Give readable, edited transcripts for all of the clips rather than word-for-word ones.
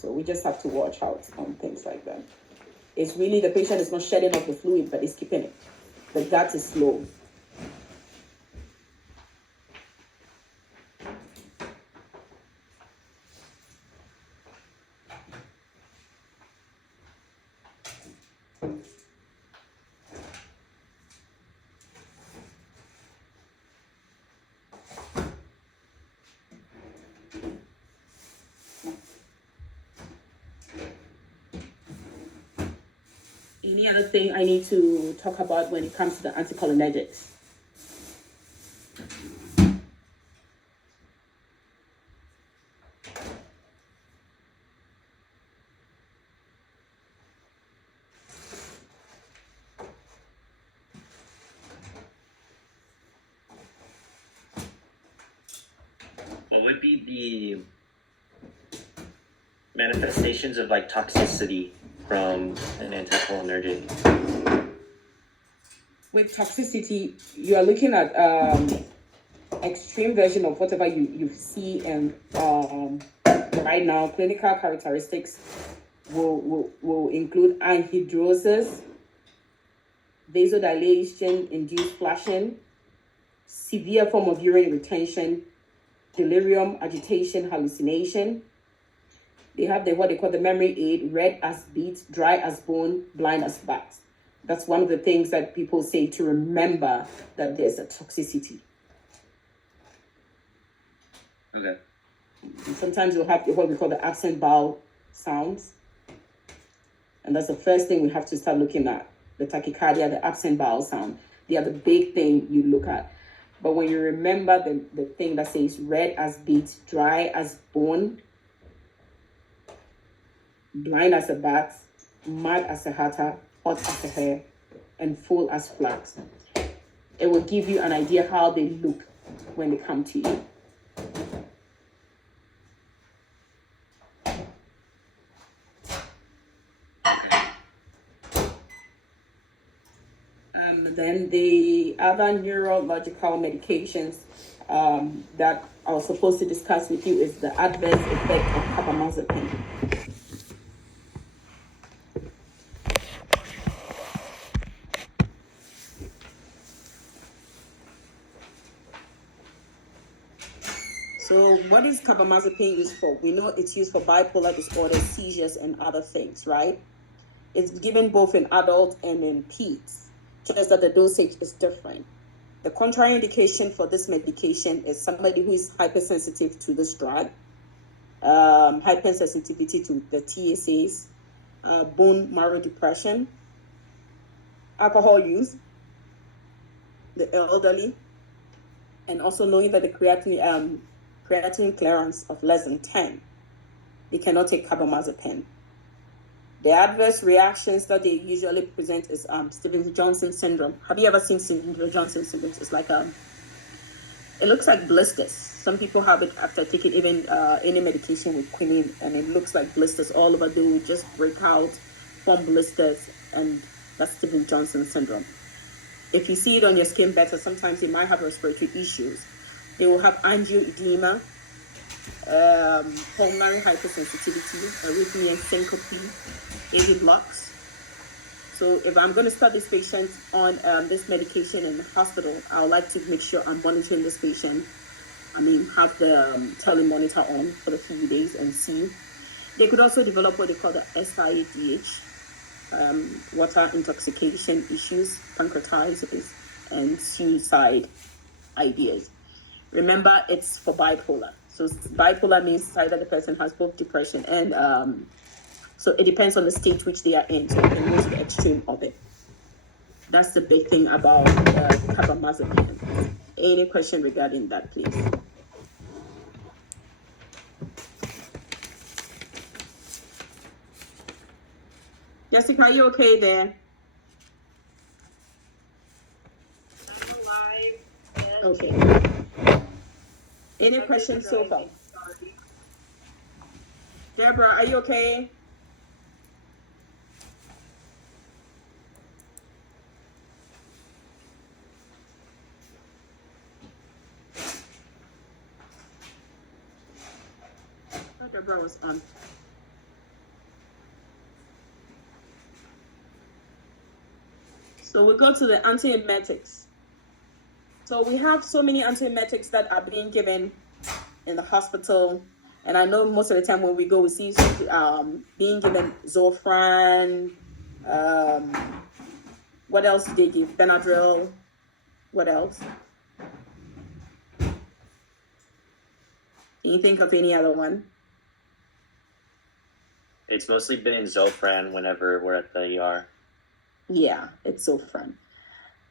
So we just have to watch out on things like that. It's really the patient is not shedding off the fluid, but it's keeping it. The gut is slow. Any other thing I need to talk about when it comes to the anticholinergics? What would be the manifestations of like toxicity from an anticholinergic? With toxicity, you are looking at extreme version of whatever you see, and right now clinical characteristics will include anhidrosis, vasodilation induced flashing, severe form of urine retention, delirium, agitation, hallucination. They have what they call the memory aid: red as beet, dry as bone, blind as bat. That's one of the things that people say to remember that there's a toxicity. Okay. And sometimes you'll have what we call the absent bowel sounds. And that's the first thing we have to start looking at. The tachycardia, the absent bowel sound. They are the big thing you look at. But when you remember the thing that says red as beet, dry as bone, blind as a bat, mad as a hatter, hot as a hare, and full as flax, it will give you an idea how they look when they come to you. Then the other neurological medications that I was supposed to discuss with you is the adverse effect of carbamazepine. So what is carbamazepine used for? We know it's used for bipolar disorder, seizures, and other things, right? It's given both in adults and in peds, just that the dosage is different. The contraindication for this medication is somebody who is hypersensitive to this drug, hypersensitivity to the TSAs, bone marrow depression, alcohol use, the elderly, and also knowing that the creatinine clearance of less than 10, they cannot take carbamazepine. The adverse reactions that they usually present is Stevens-Johnson syndrome. Have you ever seen Stevens-Johnson syndrome? It's like it looks like blisters. Some people have it after taking even any medication with quinine, and it looks like blisters all over. They will just break out, form blisters, and that's Stevens-Johnson syndrome. If you see it on your skin better, sometimes they might have respiratory issues. They will have angioedema, pulmonary hypersensitivity, arrhythmia, syncope, AV blocks. So if I'm going to start this patient on this medication in the hospital, I would like to make sure I'm monitoring this patient. Have the telemonitor on for a few days and see. They could also develop what they call the SIADH, water intoxication issues, pancreatitis, and suicide ideas. Remember, it's for bipolar. So bipolar means either the person has both depression and so it depends on the stage which they are in. So you can go to the extreme of it. That's the big thing about carbamazepine. Any question regarding that, please? Jessica, are you okay there? I'm alive. Okay. Any questions so far? Deborah, are you okay? I thought Deborah was on. So we go to the antiemetics. So we have so many antiemetics that are being given in the hospital. And I know most of the time when we go, we see being given Zofran. What else do they give? Benadryl. What else? Can you think of any other one? It's mostly been Zofran whenever we're at the ER. Yeah, it's Zofran.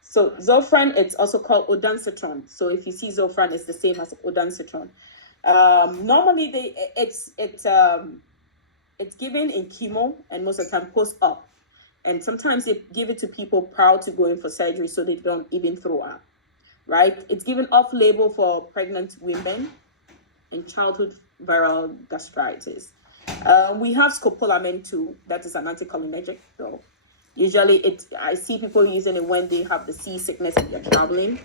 So Zofran, it's also called ondansetron. So if you see Zofran, it's the same as ondansetron. Normally, it's given in chemo and most of the time post-op. And sometimes they give it to people prior to going for surgery so they don't even throw up, right? It's given off-label for pregnant women and childhood viral gastritis. We have scopolamine too. That is an anticholinergic. So usually I see people using it when they have the seasickness and they're traveling.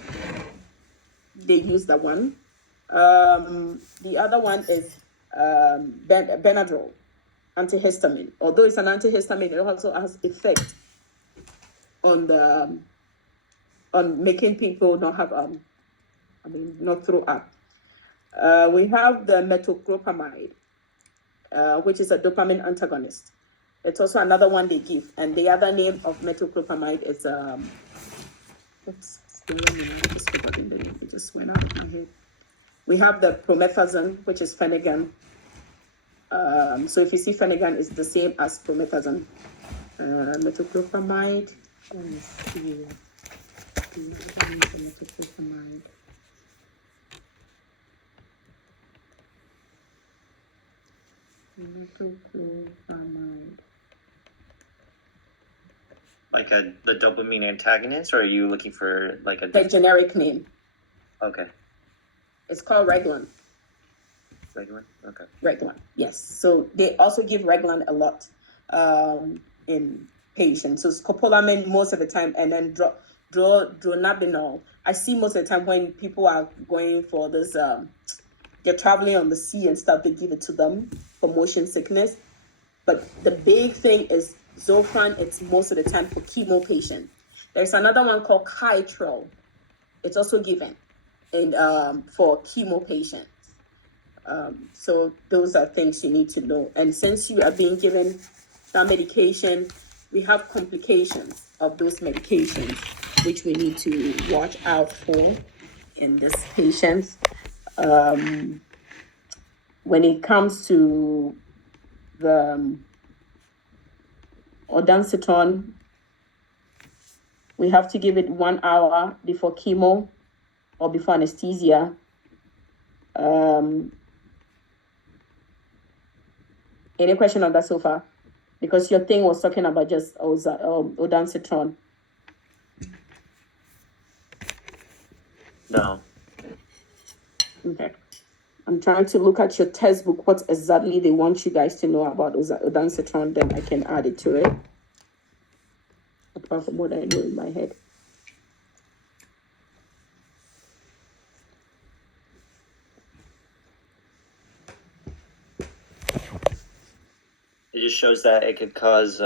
They use that one. The other one is Benadryl, antihistamine. Although it's an antihistamine, it also has effect on making people not have not throw up. We have the metoclopramide, which is a dopamine antagonist. It's also another one they give, and the other name of metoclopramide is it just went out of my head. We have the promethazine, which is Phenergan. So if you see Phenergan, it's the same as promethazine. Metoclopramide. Let me see. Metoclopramide. Metoclopramide. Like the dopamine antagonist, or are you looking for like The generic name. Okay. It's called Reglan. Reglan? Okay. Reglan, yes. So they also give Reglan a lot in patients. So scopolamine most of the time, and then dronabinol. I see most of the time when people are going for this, they're traveling on the sea and stuff, they give it to them for motion sickness. But the big thing is Zofran, it's most of the time for chemo patients. There's another one called Kytril. It's also given for chemo patients. So those are things you need to know. And since you are being given that medication, we have complications of those medications, which we need to watch out for in this patients. When it comes to the ondansetron, we have to give it 1 hour before chemo or before anesthesia. Any question on that so far? Because your thing was talking about just ondansetron. No. Okay. I'm trying to look at your textbook, what exactly they want you guys to know about ondansetron, then I can add it to it. Apart from what I know in my head. It just shows that it could cause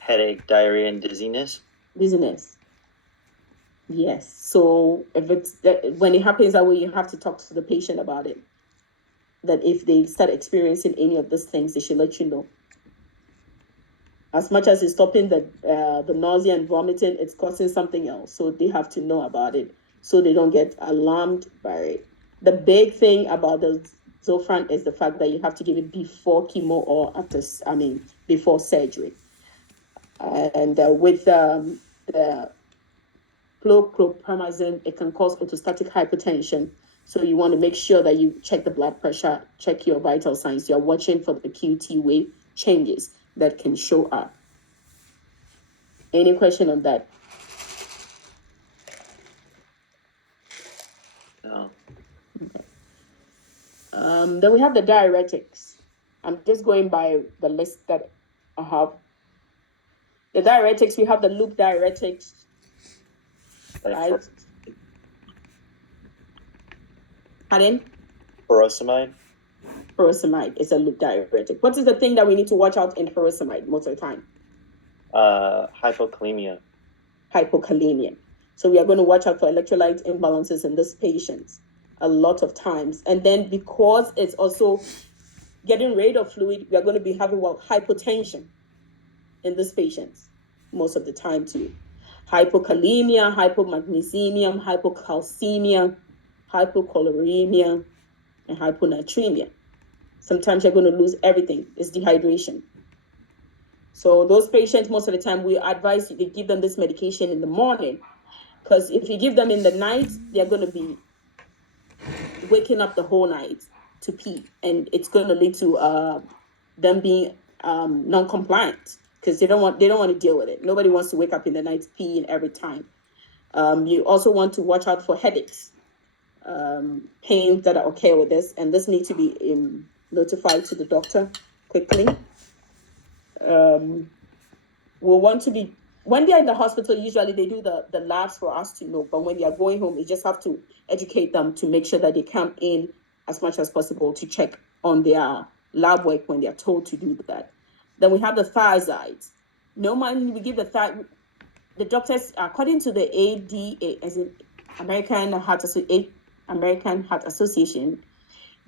headache, diarrhea, and dizziness. Dizziness. Yes. So if when it happens that way, you have to talk to the patient about it. That if they start experiencing any of these things, they should let you know. As much as it's stopping the nausea and vomiting, it's causing something else. So they have to know about it so they don't get alarmed by it. The big thing about the Zofran is the fact that you have to give it before chemo or before surgery. And with the chlorpromazine, it can cause orthostatic hypotension. So you want to make sure that you check the blood pressure, check your vital signs. You're watching for the QT wave changes that can show up. Any question on that? No. Okay. Then we have the diuretics. I'm just going by the list that I have. The diuretics, we have the loop diuretics. Right? Pardon? Furosemide? Furosemide is a loop diuretic. What is the thing that we need to watch out in furosemide most of the time? Hypokalemia. hypokalemia. So we are going to watch out for electrolyte imbalances in these patients a lot of times. And then because it's also getting rid of fluid, we are going to be having hypotension in these patients most of the time too. Hypokalemia, hypomagnesemia, hypocalcemia, hypocholeremia, and hyponatremia. Sometimes you're going to lose everything. It's dehydration. So those patients, most of the time, we advise you to give them this medication in the morning, because if you give them in the night, they're going to be waking up the whole night to pee, and it's going to lead to them being non-compliant, because they don't want to deal with it. Nobody wants to wake up in the night peeing every time. You also want to watch out for headaches, pains that are okay with this, and this needs to be notified to the doctor quickly. We'll want to be, when they're in the hospital, usually they do the labs for us to know, but when they are going home, you just have to educate them to make sure that they come in as much as possible to check on their lab work when they are told to do that. Then we have the thiazides. Normally we give the doctors, according to the ADA, as in American Heart Association,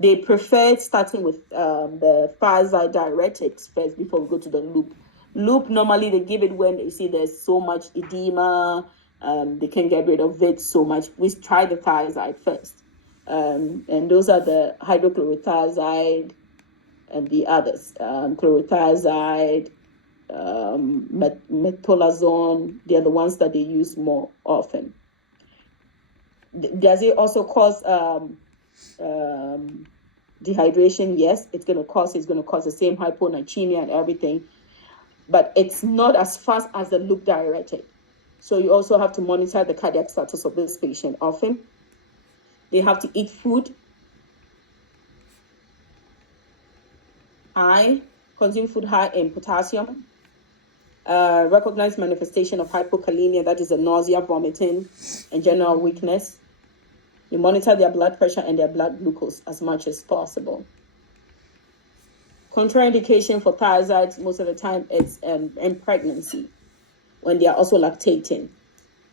they prefer starting with the thiazide diuretics first before we go to the loop. Loop, normally they give it when they see there's so much edema, they can't get rid of it so much. We try the thiazide first. And those are the hydrochlorothiazide and the others, chlorothiazide, metolazone. They are the ones that they use more often. Does it also cause dehydration? Yes, it's going to cause the same hyponatremia and everything, but it's not as fast as the loop diuretic. So you also have to monitor the cardiac status of this patient often. They have to eat food, consume food high in potassium, recognize manifestation of hypokalemia, that is a nausea, vomiting, and general weakness. You monitor their blood pressure and their blood glucose as much as possible. Contraindication for thiazides, most of the time, it's in pregnancy, when they are also lactating.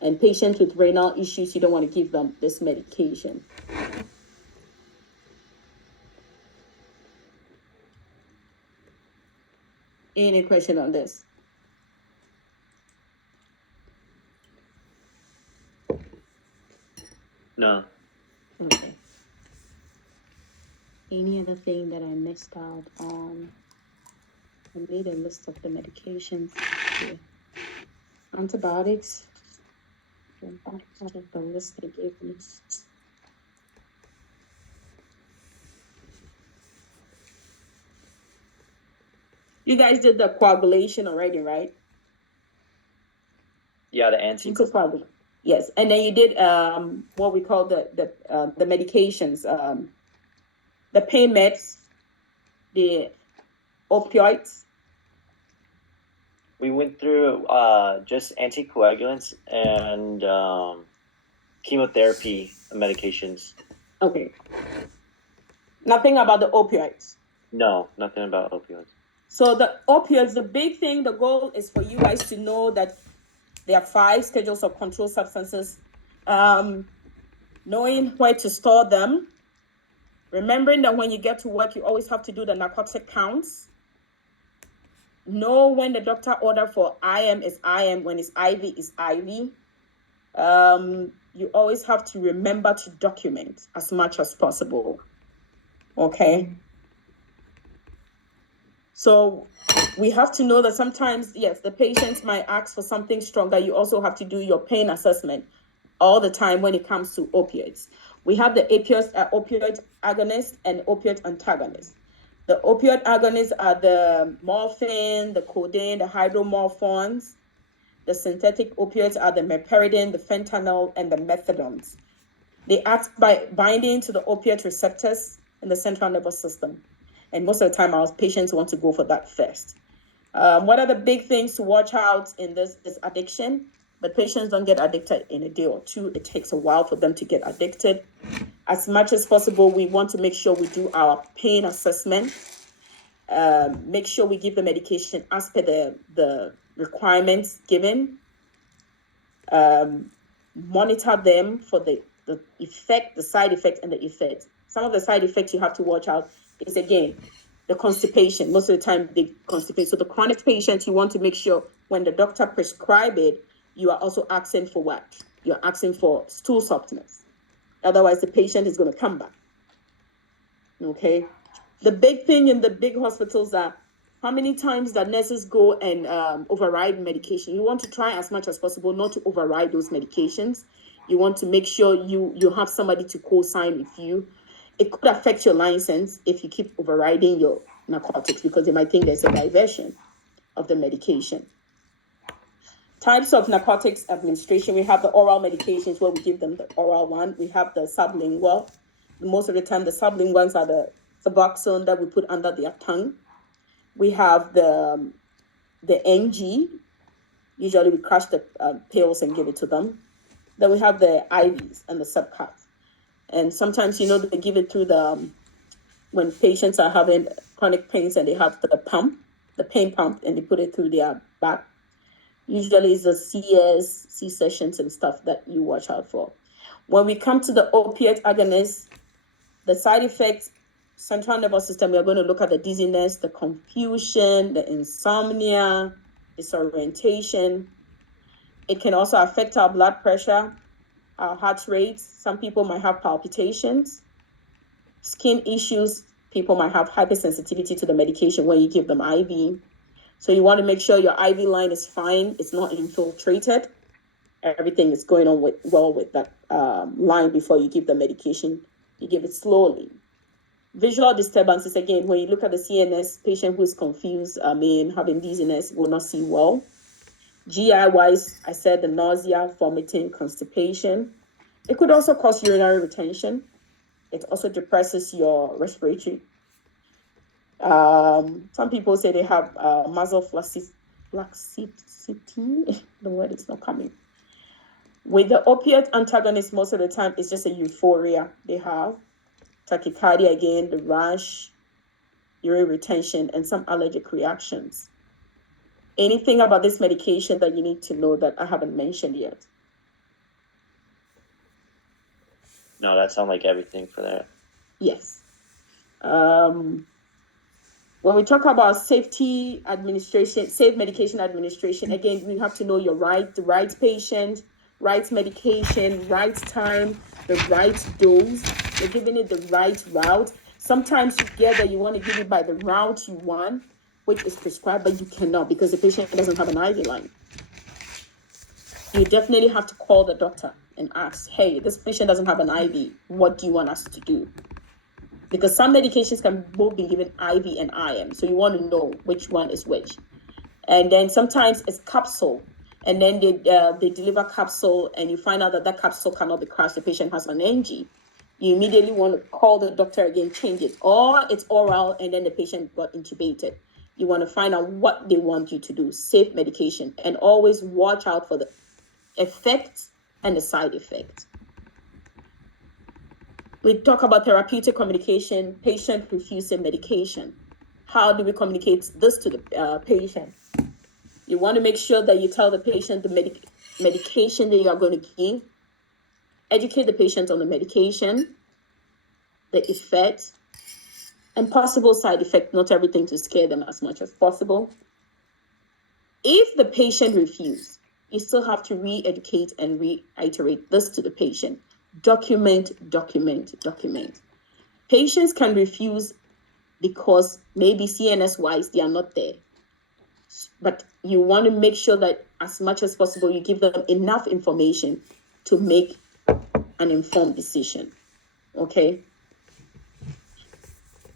And patients with renal issues, you don't want to give them this medication. Any question on this? No. Okay. Any other thing that I missed out on? I made a list of the medications here. Antibiotics. Out of the list they gave me. You guys did the coagulation already, right? Yeah, the anticoagulation. Yes, and then you did what we call the medications, the pain meds, the opioids. We went through just anticoagulants and chemotherapy medications. Okay. Nothing about the opioids. No, nothing about opioids. So the opioids, the big thing, the goal is for you guys to know that there are 5 schedules of controlled substances, knowing where to store them, remembering that when you get to work, you always have to do the narcotic counts. Know when the doctor order for IM is IM, when it's IV is IV. You always have to remember to document as much as possible. Okay. So we have to know that sometimes, yes, the patients might ask for something stronger. You also have to do your pain assessment all the time when it comes to opioids. We have the opioid agonist and opioid antagonist. The opioid agonists are the morphine, the codeine, the hydromorphones. The synthetic opioids are the meperidine, the fentanyl, and the methadones. They act by binding to the opioid receptors in the central nervous system. And most of the time, our patients want to go for that first. What are the big things to watch out in this is addiction? But patients don't get addicted in a day or two. It takes a while for them to get addicted. As much as possible, we want to make sure we do our pain assessment. Make sure we give the medication as per the requirements given. monitor them for the effect, the side effect, and the effect. Some of the side effects you have to watch out is, again, the constipation. Most of the time, they constipate. So the chronic patients, you want to make sure when the doctor prescribes it, you are also asking for what? You're asking for stool softness. Otherwise, the patient is going to come back. Okay? The big thing in the big hospitals are how many times that nurses go and override medication. You want to try as much as possible not to override those medications. You want to make sure you have somebody to co-sign with you. It could affect your license if you keep overriding your narcotics because they might think there's a diversion of the medication. Types of narcotics administration. We have the oral medications where we give them the oral one. We have the sublingual. Most of the time, the sublinguals are the Suboxone that we put under their tongue. We have the NG. Usually we crush the pills and give it to them. Then we have the IVs and the subcut. And sometimes, they give it through when patients are having chronic pains and they have the pain pump, and they put it through their back. Usually it's the CS, C-sessions and stuff that you watch out for. When we come to the opiate agonists, the side effects, central nervous system, we are going to look at the dizziness, the confusion, the insomnia, disorientation. It can also affect our blood pressure, our heart rates. Some people might have palpitations. Skin issues, people might have hypersensitivity to the medication when you give them IV. So you want to make sure your IV line is fine, it's not infiltrated. Everything is going on well with that line before you give the medication. You give it slowly. Visual disturbances, again, when you look at the CNS, patient who is confused, having dizziness, will not see well. GI-wise, I said the nausea, vomiting, constipation. It could also cause urinary retention. It also depresses your respiratory. Some people say they have muscle flaccidity. The word is not coming. With the opiate antagonist, most of the time, it's just a euphoria they have. Tachycardia again, the rash, urinary retention, and some allergic reactions. Anything about this medication that you need to know that I haven't mentioned yet? No, that sounds like everything for that. Yes. When we talk about safe medication administration, again, we have to know the right patient, right medication, right time, the right dose. You're giving it the right route. Sometimes together you want to give it by the route you want, which is prescribed, but you cannot because the patient doesn't have an IV line. You definitely have to call the doctor and ask, hey, this patient doesn't have an IV. What do you want us to do? Because some medications can both be given IV and IM. So you want to know which one is which. And then sometimes it's capsule. And then they deliver capsule and you find out that capsule cannot be crushed. The patient has an NG. You immediately want to call the doctor again, change it. Or it's oral and then the patient got intubated. You want to find out what they want you to do. Safe medication. And always watch out for the effects and the side effects. We talk about therapeutic communication, patient refusing medication. How do we communicate this to the patient? You want to make sure that you tell the patient the medication that you are going to give. Educate the patient on the medication, the effect, and possible side effect, not everything to scare them as much as possible. If the patient refuses, you still have to re-educate and reiterate this to the patient. Document. Patients can refuse because maybe CNS-wise, they are not there. But you want to make sure that as much as possible, you give them enough information to make an informed decision, okay?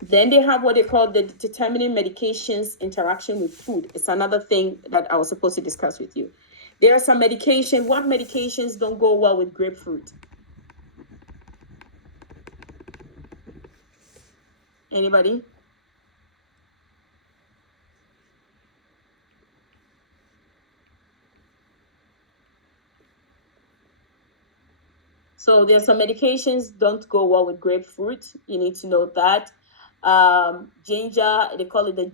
Then they have what they call the determining medications interaction with food. It's another thing that I was supposed to discuss with you. There are some medications. What medications don't go well with grapefruit? Anybody? So there's some medications don't go well with grapefruit. You need to know that. Ginger, they call it the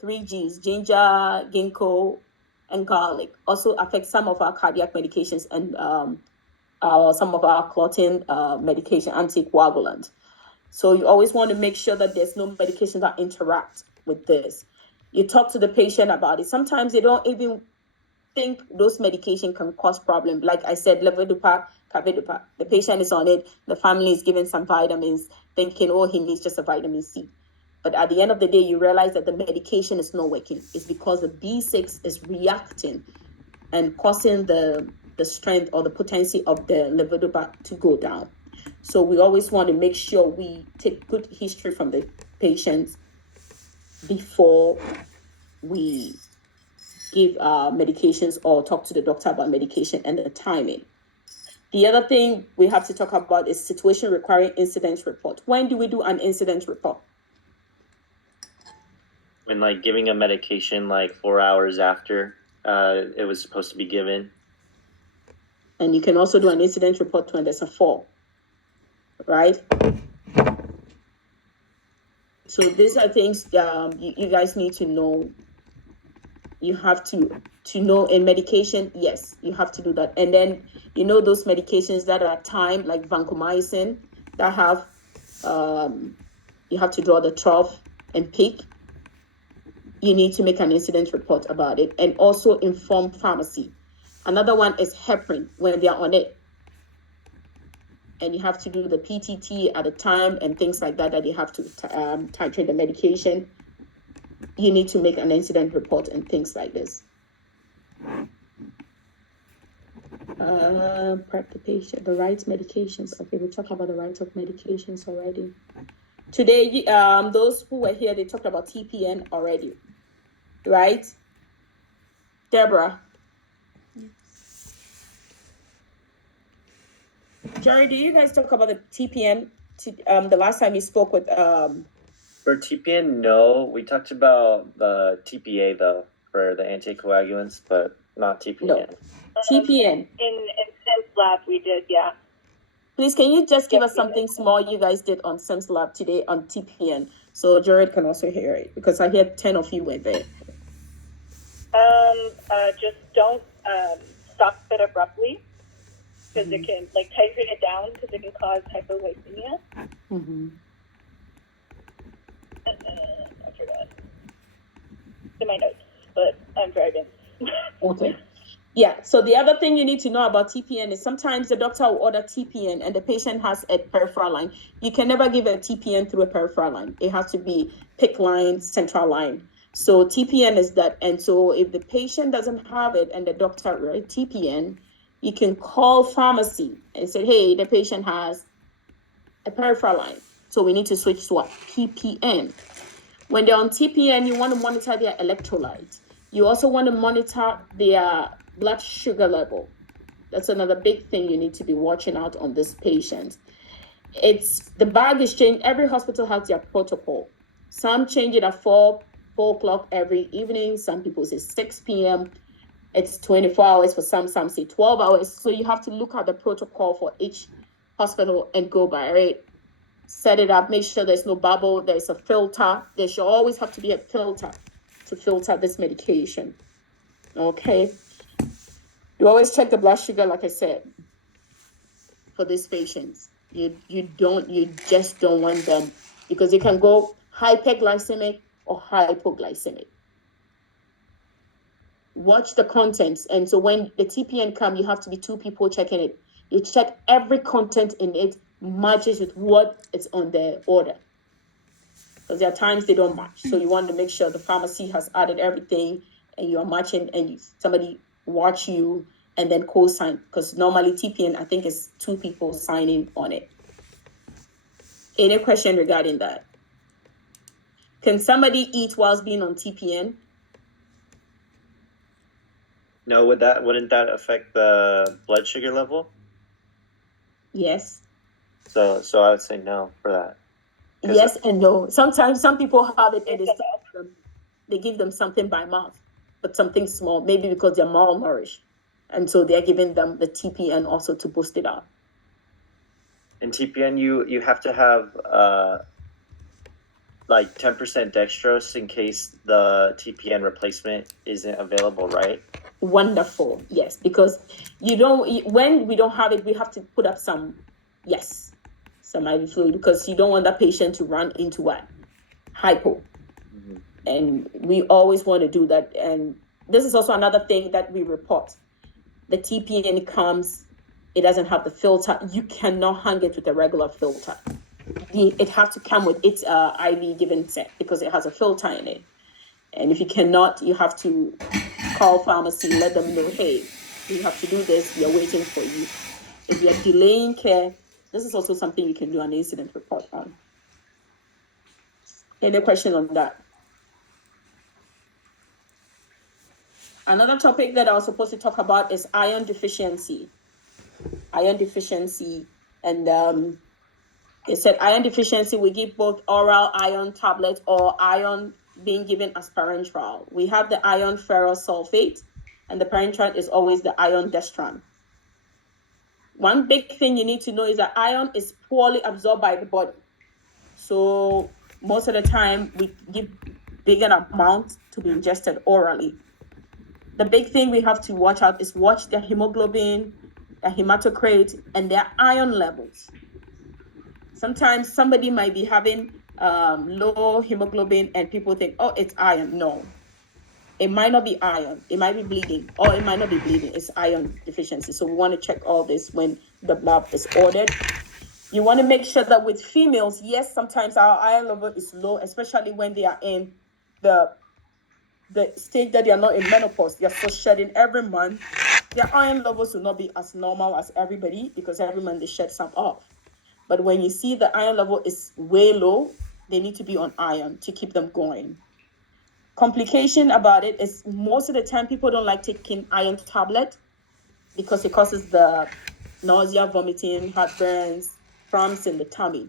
3 Gs, ginger, ginkgo, and garlic also affect some of our cardiac medications and some of our clotting medication, anticoagulant. So you always want to make sure that there's no medication that interact with this. You talk to the patient about it. Sometimes they don't even think those medication can cause problem. Like I said, levodopa, carbidopa. The patient is on it. The family is given some vitamins, thinking, oh, he needs just a vitamin C. But at the end of the day, you realize that the medication is not working. It's because the B6 is reacting and causing the strength or the potency of the levodopa to go down. So we always want to make sure we take good history from the patients before we give medications or talk to the doctor about medication and the timing. The other thing we have to talk about is situation requiring incident report. When do we do an incident report? When like giving a medication like 4 hours after it was supposed to be given. And you can also do an incident report when there's a fall, right? So these are things you guys need to know. You have to know in medication, yes, you have to do that. And then, you know, those medications that are timed, like vancomycin, that have, you have to draw the trough and peak. You need to make an incident report about it and also inform pharmacy. Another one is heparin when they're on it. And you have to do the PTT at a time and things like that, that you have to titrate the medication. You need to make an incident report and things like this. Prep the patient, the right medications. Okay, we talked about the rights of medications already. Today, those who were here, they talked about TPN already, right? Deborah. Jerry, do you guys talk about the TPN? The last time you spoke with For TPN, no. We talked about the TPA though for the anticoagulants, but not TPN. No. TPN. In Sims Lab, we did, yeah. Please, can you just give us something small you guys did on Sims Lab today on TPN, so Jared can also hear it, because I hear 10 of you were there. Just don't stop it abruptly, because it can like titrate it down, because it can cause hypoglycemia. Mm-hmm. I forgot. It's in my notes, but I'm driving. Okay. Yeah, so the other thing you need to know about TPN is sometimes the doctor will order TPN and the patient has a peripheral line. You can never give a TPN through a peripheral line. It has to be PIC line, central line. So TPN is that. And so if the patient doesn't have it and the doctor writes TPN, you can call pharmacy and say, hey, the patient has a peripheral line. So we need to switch to what? TPN. When they're on TPN, you want to monitor their electrolytes. You also want to monitor their blood sugar level. That's another big thing you need to be watching out on this patient. The bag is changed. Every hospital has their protocol. Some change it at 4 o'clock every evening. Some people say 6 p.m. It's 24 hours for some say 12 hours. So you have to look at the protocol for each hospital and go by it. Set it up, make sure there's no bubble, there's a filter. There should always have to be a filter to filter this medication. Okay. You always check the blood sugar, like I said, for these patients. You just don't want them, because it can go hyperglycemic or hypoglycemic. Watch the contents. And so when the TPN comes, you have to be 2 people checking it. You check every content in it matches with what is on the order. Because there are times they don't match. So you want to make sure the pharmacy has added everything and you're matching, and somebody watch you and then co-sign. Because normally TPN, I think, is 2 people signing on it. Any question regarding that? Can somebody eat whilst being on TPN? No, wouldn't that affect the blood sugar level? Yes. So I would say no for that. Yes and no. Sometimes some people have it and they give them something by mouth, but something small, maybe because they're malnourished. And so they're giving them the TPN also to boost it up. In TPN, you have to have like 10% dextrose in case the TPN replacement isn't available, right? Wonderful. Yes, because when we don't have it, we have to put up some IV fluid, because you don't want that patient to run into what? Hypo. Mm-hmm. And we always want to do that. And this is also another thing that we report. The TPN comes, it doesn't have the filter. You cannot hang it with a regular filter. It has to come with its IV given set, because it has a filter in it. And if you cannot, you have to call pharmacy, let them know, hey, you have to do this, we are waiting for you. If you are delaying care, this is also something you can do an incident report on. Any question on that? Another topic that I was supposed to talk about is iron deficiency. Iron deficiency, and it said iron deficiency, we give both oral iron tablets or iron being given as parenteral. We have the iron ferrous sulfate, and the parenteral is always the iron destran. One big thing you need to know is that iron is poorly absorbed by the body. So most of the time we give bigger amounts to be ingested orally. The big thing we have to watch out is watch their hemoglobin, their hematocrit, and their iron levels. Sometimes somebody might be having low hemoglobin and people think, oh, it's iron. No, it might not be iron. It might be bleeding, or it might not be bleeding. It's iron deficiency. So we want to check all this when the blood is ordered. You want to make sure that with females, yes, sometimes our iron level is low, especially when they are in the stage that they are not in menopause. They are still shedding every month. Their iron levels will not be as normal as everybody, because every month they shed some off. But when you see the iron level is way low, they need to be on iron to keep them going. Complication about it is most of the time people don't like taking iron tablet because it causes the nausea, vomiting, heartburns, cramps in the tummy.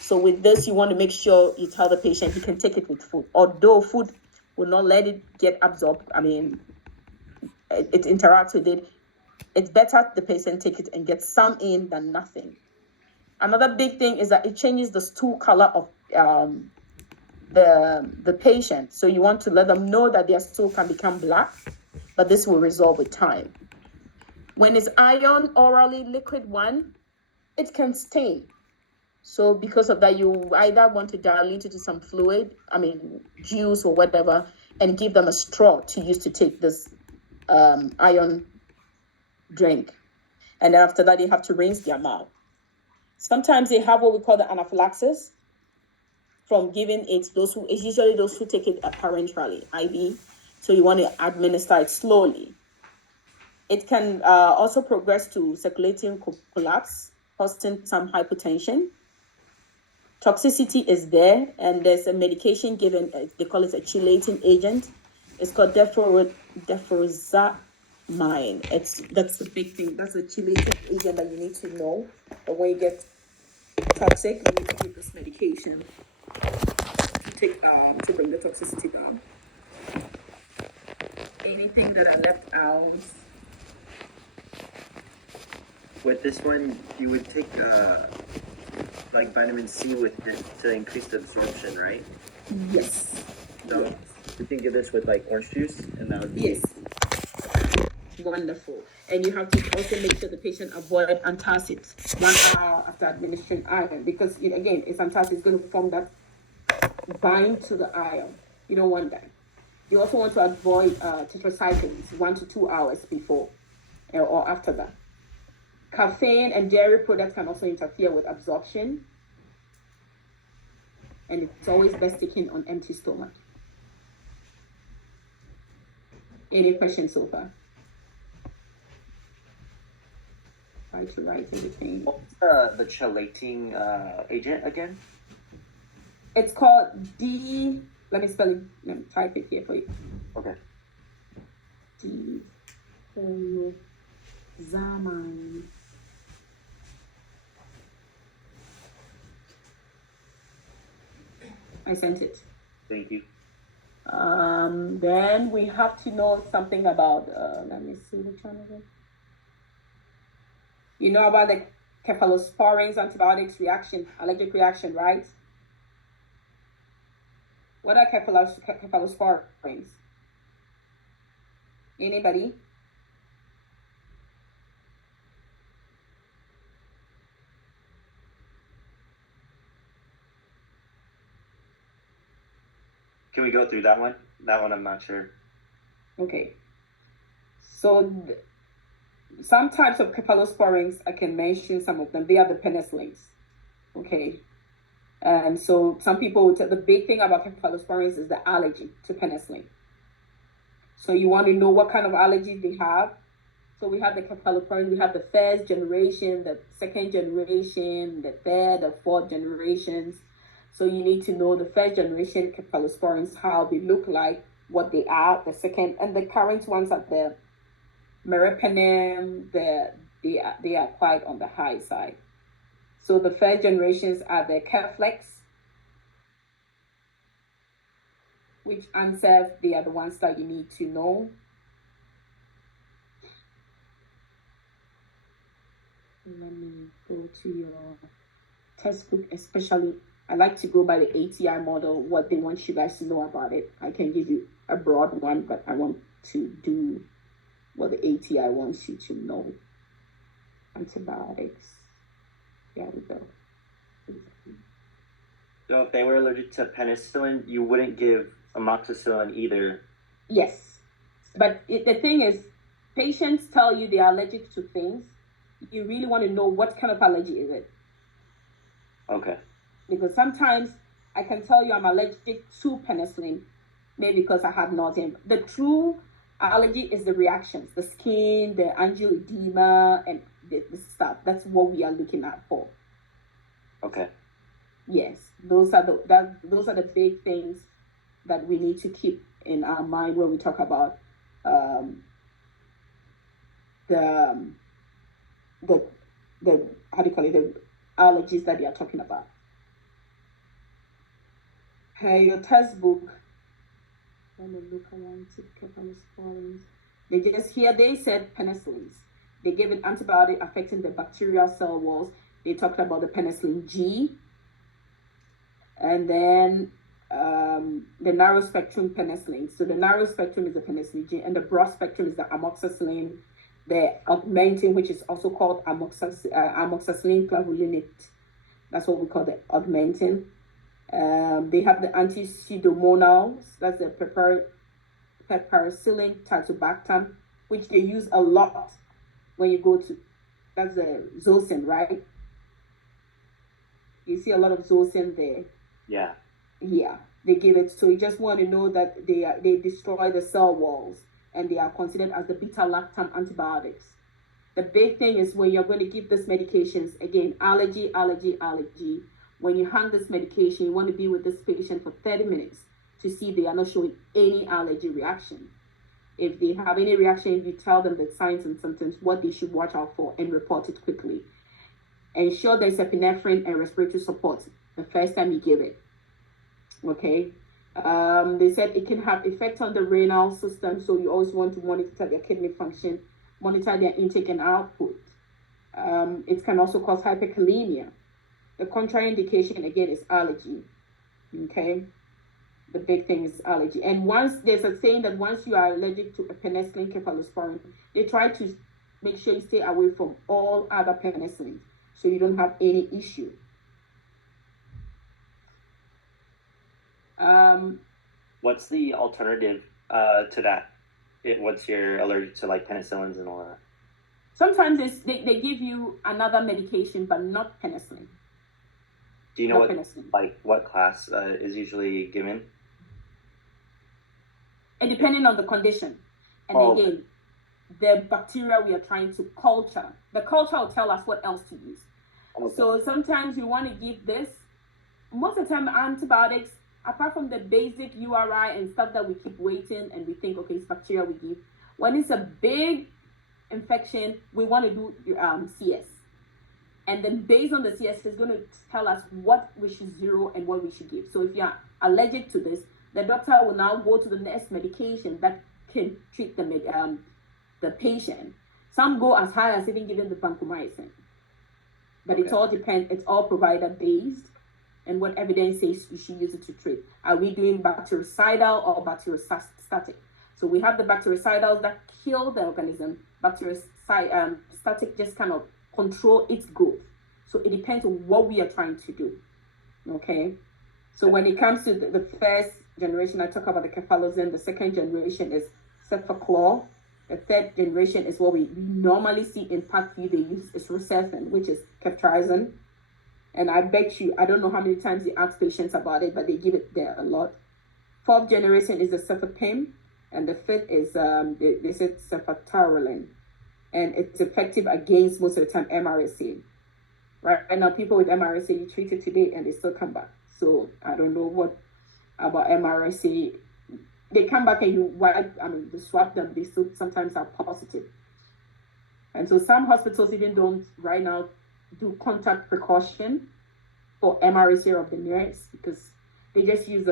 So with this, you want to make sure you tell the patient he can take it with food. Although food will not let it get absorbed, I mean, it interacts with it. It's better the patient take it and get some in than nothing. Another big thing is that it changes the stool color of the patient. So you want to let them know that their stool can become black, but this will resolve with time. When it's iron orally liquid one, it can stain. So because of that, you either want to dilute it to some fluid, juice or whatever, and give them a straw to use to take this iron drink. And then after that, they have to rinse their mouth. Sometimes they have what we call the anaphylaxis from giving it. It's usually those who take it parenterally, IV. So you want to administer it slowly. It can also progress to circulating collapse, causing some hypotension. Toxicity is there, and there's a medication given, they call it a chelating agent. It's called defurosamine. That's the big thing. That's a chelating agent that you need to know. But when you get toxic, you need to give this medication to bring the toxicity down. Anything that I left out? With this one, you would take like vitamin C with it to increase the absorption, right? Yes. So yes. you can give this with like orange juice, and that would be yes. Wonderful. And you have to also make sure the patient avoid antacids 1 hour after administering iron, because again, it's antacid is going to form that bind to the iron. You don't want that. You also want to avoid tetracyclines 1 to 2 hours before or after that. Caffeine and dairy products can also interfere with absorption, and it's always best taken on empty stomach. Any questions so far? Try to write everything. What's the chelating agent again? It's called let me spell it, let me type it here for you. Okay. Defurosamine. I sent it. Thank you. Then we have to know something about, let me see which one is it. You know about the cephalosporins antibiotics reaction, allergic reaction, right? What are cephalosporins? Anybody? Can we go through that one? That one I'm not sure. Okay. So some types of cephalosporins, I can mention some of them. They are the penicillins. Okay. And so some people, the big thing about cephalosporins is the allergy to penicillin. So you want to know what kind of allergies they have. So we have the cephalosporin, we have the first generation, the second generation, the third, the fourth generations. So you need to know the first generation cephalosporins, how they look like, what they are, the second, and the current ones are the meropenem, they are quite on the high side. So the first generations are the Careflex, which answer, they are the ones that you need to know. Let me go to your textbook, especially. I like to go by the ATI model, what they want you guys to know about it. I can give you a broad one, but I want to do what the ATI wants you to know. Antibiotics. There we go. So if they were allergic to penicillin, you wouldn't give amoxicillin either. Yes. But the thing is, patients tell you they are allergic to things. You really want to know what kind of allergy is it. Okay. Because sometimes I can tell you I'm allergic to penicillin, maybe because I have nausea. The true allergy is the reactions, the skin, the angioedema, and the stuff. That's what we are looking at for. Okay. Yes, those are the big things that we need to keep in our mind when we talk about the how do you call it, the allergies that they are talking about. Your textbook. Let me look around to cephalosporins. They said penicillins. They gave it antibiotic affecting the bacterial cell walls. They talked about the penicillin G. And then the narrow spectrum penicillin. So the narrow spectrum is the penicillin G, and the broad spectrum is the amoxicillin, the augmentin, which is also called amoxicillin clavulinate. That's what we call the augmentin. They have the anti-pseudomonals, that's the piperacillin tazobactam, which they use a lot when you go to, that's the zosyn, right? You see a lot of zosyn there. Yeah. Yeah, they give it. So you just want to know that they destroy the cell walls, and they are considered as the beta-lactam antibiotics. The big thing is when you're going to give these medications, again, allergy. When you hand this medication, you want to be with this patient for 30 minutes to see they are not showing any allergy reaction. If they have any reaction, you tell them the signs and symptoms, what they should watch out for, and report it quickly. Ensure there's epinephrine and respiratory support the first time you give it. Okay. They said it can have effect on the renal system, so you always want to monitor their kidney function, monitor their intake and output. It can also cause hyperkalemia. The contraindication, again, is allergy. Okay. The big thing is allergy. And once there's a saying that once you are allergic to a penicillin cephalosporin, they try to make sure you stay away from all other penicillins so you don't have any issue. What's the alternative to that? What's your allergic to, like penicillins and all that? Sometimes they give you another medication, but not penicillin. Do you know what class is usually given? And depending on the condition. And again, the bacteria we are trying to culture. The culture will tell us what else to use. Okay. So sometimes you want to give this. Most of the time, antibiotics, apart from the basic URI and stuff that we keep waiting and we think, okay, it's bacteria we give. When it's a big infection, we want to do CS. And then based on the CS, it's going to tell us what we should zero and what we should give. So if you're allergic to this, the doctor will now go to the next medication that can treat the patient. Some go as high as even giving the vancomycin. But okay. It all depends, it's all provider based. and what evidence says you should use it to treat. Are we doing bactericidal or bacteriostatic? So we have the bactericidals that kill the organism. Bacteriostatic just kind of control its growth. So it depends on what we are trying to do. Okay. So when it comes to the first generation, I talk about the cephaloxin. The second generation is cefaclor. The third generation is what we normally see in part 3. They use is rocephin, which is ceftriaxone. And I bet you, I don't know how many times they ask patients about it, but they give it there a lot. Fourth generation is the cefepime, and the fifth is they said ceftaroline, and it's effective against most of the time MRSA. Right now, people with MRSA, you treat it today and they still come back. So I don't know what about MRSA. They come back and you swab them, they still sometimes are positive. And so some hospitals even don't right now do contact precaution for MRSA of the nerves, because they just use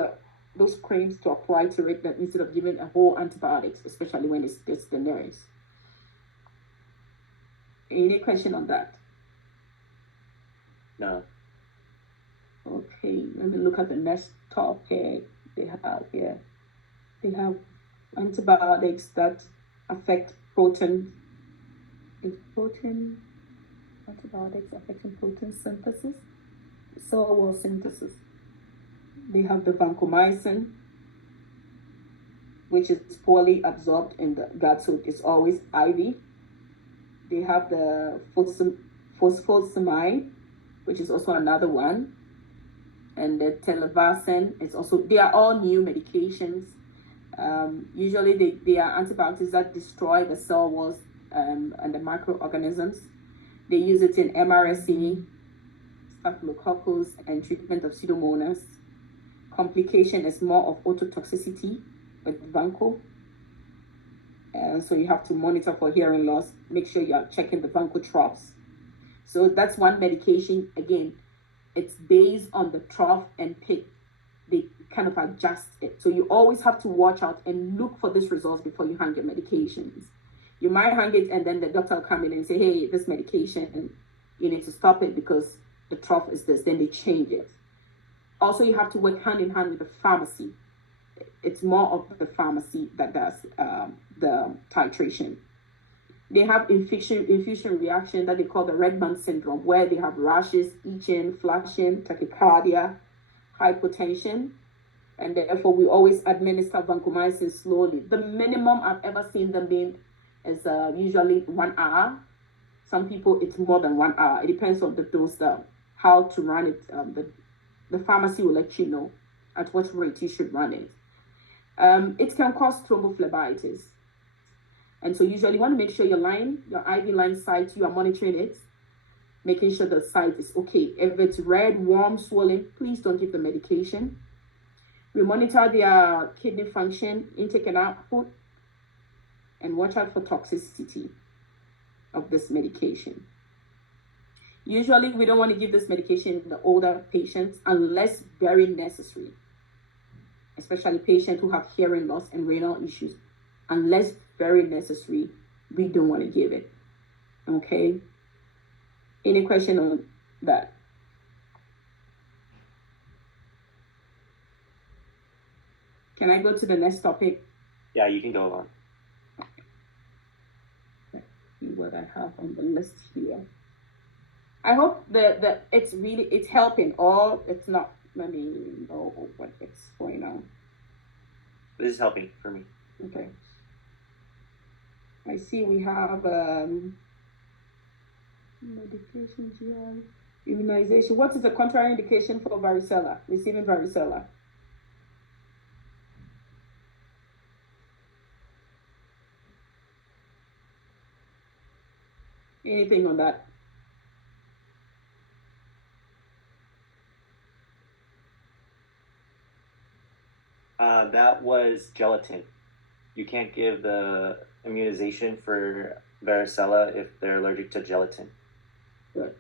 those creams to apply to it instead of giving a whole antibiotics, especially when it's the nerves. Any question on that? No. Okay, let me look at the next topic they have here. They have antibiotics that affect protein. Is protein antibiotics affecting protein synthesis? Cell wall synthesis. They have the vancomycin, which is poorly absorbed in the gut, so it's always IV. They have the phosphosamide, which is also another one. And the televacin is also, they are all new medications. Usually they are antibiotics that destroy the cell walls and the microorganisms. They use it in MRSA, staphylococcus, and treatment of Pseudomonas. Complication is more of ototoxicity with vanco. So you have to monitor for hearing loss. Make sure you are checking the vancotropes. So that's one medication. Again, it's based on the trough and pick. They kind of adjust it. So you always have to watch out and look for these results before you hang your medications. You might hang it and then the doctor will come in and say, hey, this medication, you need to stop it because the trough is this. Then they change it. Also, you have to work hand in hand with the pharmacy. It's more of the pharmacy that does the titration. They have infusion reaction that they call the Redmond syndrome, where they have rashes, itching, flushing, tachycardia, hypotension, and therefore we always administer vancomycin slowly. The minimum I've ever seen them being is usually 1 hour. Some people it's more than 1 hour. It depends on the dose, how to run it. The pharmacy will let you know at what rate you should run it. It can cause thrombophlebitis. And so usually you want to make sure your IV line site, you are monitoring it, making sure the site is okay. If it's red, warm, swollen, please don't give the medication. We monitor their kidney function, intake and output, and watch out for toxicity of this medication. Usually we don't want to give this medication to the older patients unless very necessary, especially patients who have hearing loss and renal issues. Unless very necessary, we don't want to give it. Okay? Any question on that? Can I go to the next topic? Yeah, you can go on. Let's see what I have on the list here. I hope that it's helping, or it's not. Let me know what it's going on. This is helping for me. Okay. I see we have medication, GI, immunization. What is the contraindication for varicella, receiving varicella? Anything on that? That was gelatin. You can't give the immunization for varicella if they're allergic to gelatin. Good.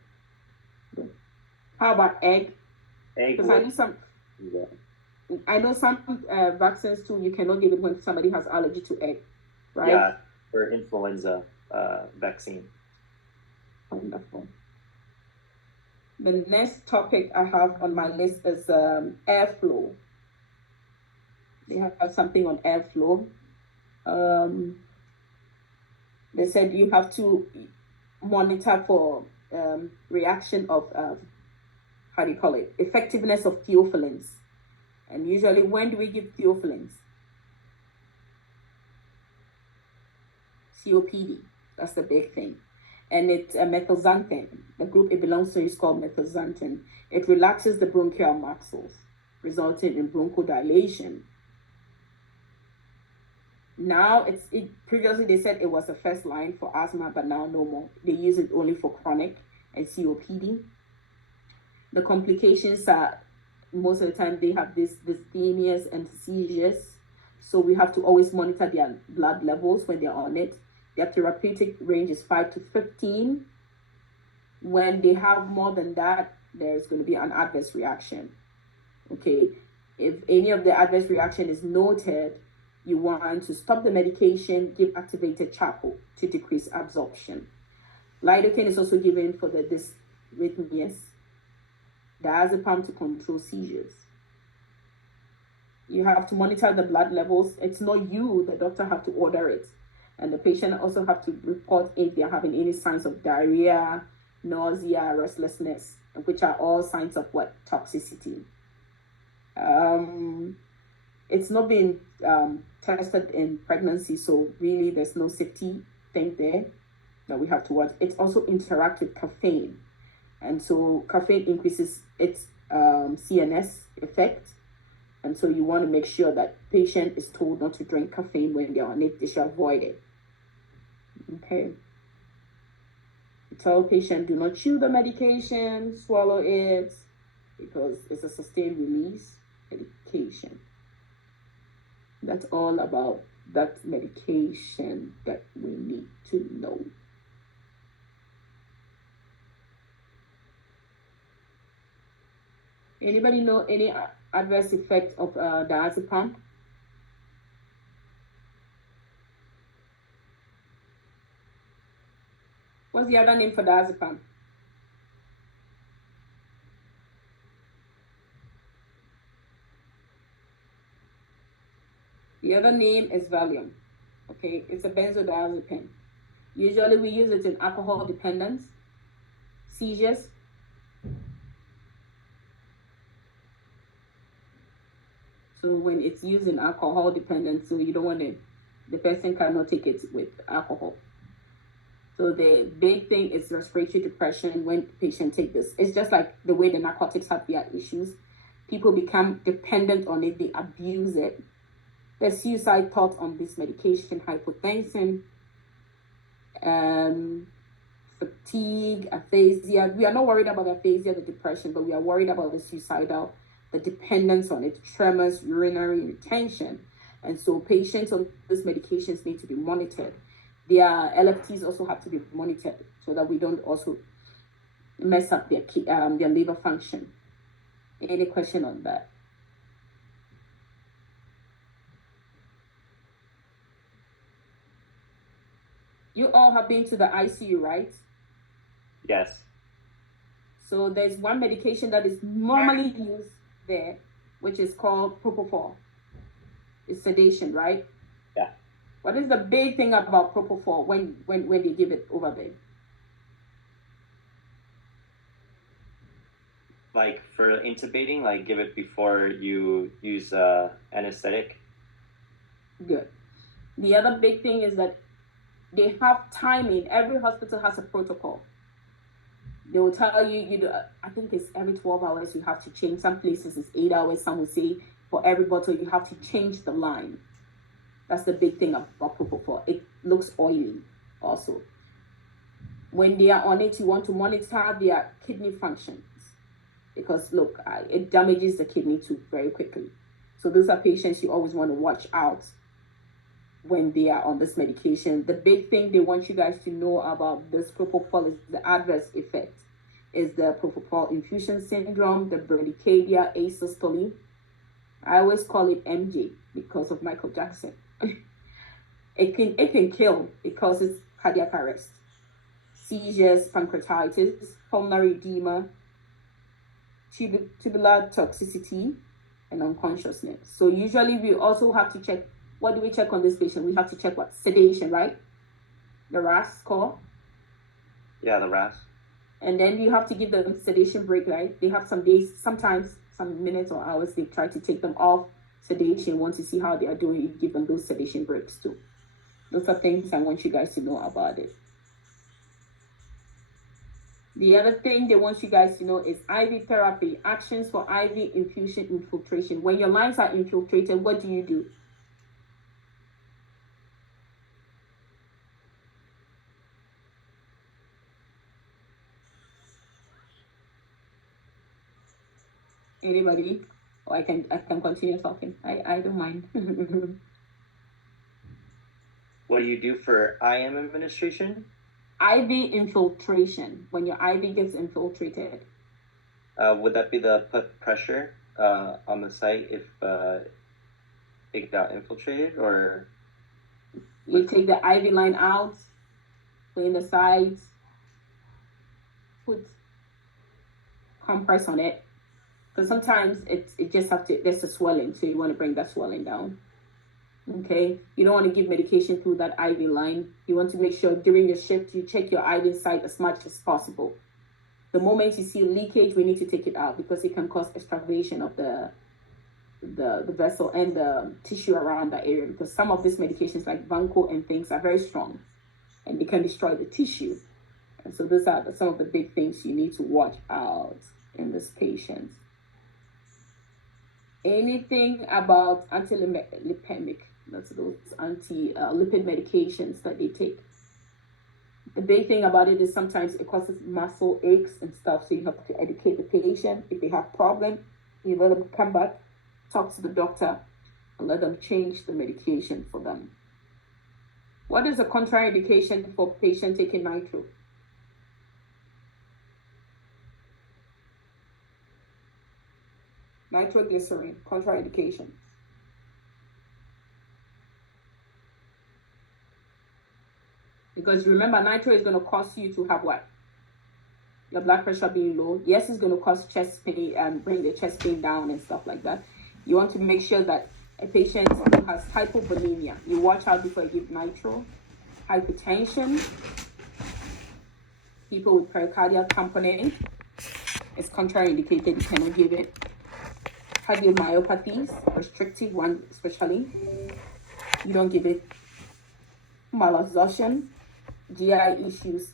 How about egg? Egg. Because I know some vaccines too, you cannot give it when somebody has allergy to egg, right? Yeah, for influenza vaccine. Wonderful. The next topic I have on my list is airflow. They have something on airflow. They said you have to monitor for reaction of how do you call it? Effectiveness of theophylline. And usually, when do we give theophylline? COPD. That's the big thing. And it's a methylxanthin. The group it belongs to is called methylxanthin. It relaxes the bronchial muscles, resulting in bronchodilation. Now previously they said it was a first line for asthma, but now no more. They use it only for chronic and COPD. The complications are most of the time they have this dysthenias and seizures. So we have to always monitor their blood levels when they're on it. Their therapeutic range is 5 to 15. When they have more than that, there's going to be an adverse reaction. Okay, if any of the adverse reaction is noted, you want to stop the medication, give activated charcoal to decrease absorption. Lidocaine is also given for the dysrhythmias. Diazepam to control seizures. You have to monitor the blood levels. It's not you, the doctor have to order it. And the patient also have to report if they're having any signs of diarrhea, nausea, restlessness, which are all signs of what? Toxicity. It's not been tested in pregnancy, so really there's no safety thing there that we have to watch. It also interacts with caffeine. And so caffeine increases its CNS effect. And so you want to make sure that patient is told not to drink caffeine when they're on it. They should avoid it. Okay. Tell patient do not chew the medication, swallow it, because it's a sustained release medication. That's all about that medication that we need to know. Anybody know any adverse effect of diazepam? What's the other name for diazepam? The other name is Valium. Okay, it's a benzodiazepine. Usually we use it in alcohol dependence, seizures. So when it's used in alcohol dependence, so you don't want to, the person cannot take it with alcohol. So the big thing is respiratory depression when patients take this. It's just like the way the narcotics have their issues. People become dependent on it, they abuse it. There's suicide thoughts on this medication, hypotension, fatigue, aphasia. We are not worried about aphasia, the depression, but we are worried about the suicidal, the dependence on it, tremors, urinary retention. And so patients on these medications need to be monitored. Their LFTs also have to be monitored so that we don't also mess up their liver function. Any question on that? You all have been to the ICU, right? Yes. So there's one medication that is normally used there, which is called propofol. It's sedation, right? Yeah. What is the big thing about propofol when they give it over there? Like for intubating, like give it before you use anesthetic. Good. The other big thing is that they have timing. Every hospital has a protocol. They will tell you, I think it's every 12 hours you have to change. Some places it's 8 hours. Some will say for every bottle you have to change the line. That's the big thing about propofol. It looks oily also. When they are on it, you want to monitor their kidney functions because look, it damages the kidney too very quickly. So those are patients you always want to watch out when they are on this medication. The big thing they want you guys to know about this propofol is the adverse effect. Is the propofol infusion syndrome, the bradycardia, asystole. I always call it MJ because of Michael Jackson. It can kill. It causes cardiac arrest, seizures, pancreatitis, pulmonary edema, tubular toxicity, and unconsciousness. So usually we also have to check, what do we check on this patient? We have to check what? Sedation, right? The RAS score. Yeah, the RAS. And then you have to give them sedation break, right? They have some days, sometimes some minutes or hours, they try to take them off sedation. Once you see how they are doing, you give them those sedation breaks too. Those are things I want you guys to know about it. The other thing they want you guys to know is IV therapy, actions for IV infusion infiltration. When your lines are infiltrated, what do you do? Anybody? Or I can continue talking. I don't mind. What do you do for IM administration? IV infiltration, when your IV gets infiltrated. Would that be the put pressure on the site if it got infiltrated, or? You take the IV line out, clean the sides, put compress on it. Because sometimes it just there's a swelling, so you want to bring that swelling down. Okay, you don't want to give medication through that IV line. You want to make sure during your shift you check your IV site as much as possible. The moment you see leakage, we need to take it out because it can cause extravasation of the vessel and the tissue around that area, because some of these medications like Vanco and things are very strong and they can destroy the tissue. And so those are some of the big things you need to watch out in this patient. Anything about anti-lipemic, that's those anti-lipid medications that they take. The big thing about it is sometimes it causes muscle aches and stuff, so you have to educate the patient. If they have problem, you let them come back, talk to the doctor, and let them change the medication for them. What is a contraindication for patient taking nitro? Nitroglycerin, contraindication. Because remember, nitro is going to cause you to have what? Your blood pressure being low. Yes, it's going to cause chest pain and bring the chest pain down and stuff like that. You want to make sure that a patient who has hypovolemia, you watch out before you give nitro. Hypertension, people with pericardial component, it's contraindicated, you cannot give it. Cardiomyopathies, restrictive one especially, you don't give it. Malabsorption, GI issues,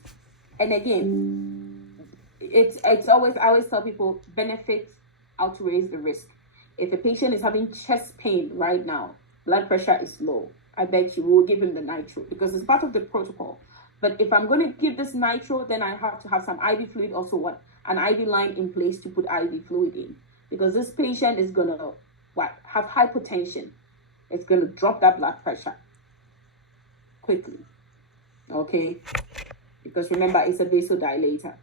and again, it's always, I always tell people, benefit outweighs the risk. If a patient is having chest pain right now, blood pressure is low, I bet you will give him the nitro because it's part of the protocol. But if I'm going to give this nitro, then I have to have some IV fluid, also what, an IV line in place to put IV fluid in, because this patient is going to have hypotension. It's going to drop that blood pressure quickly. Okay, because remember, it's a vasodilator.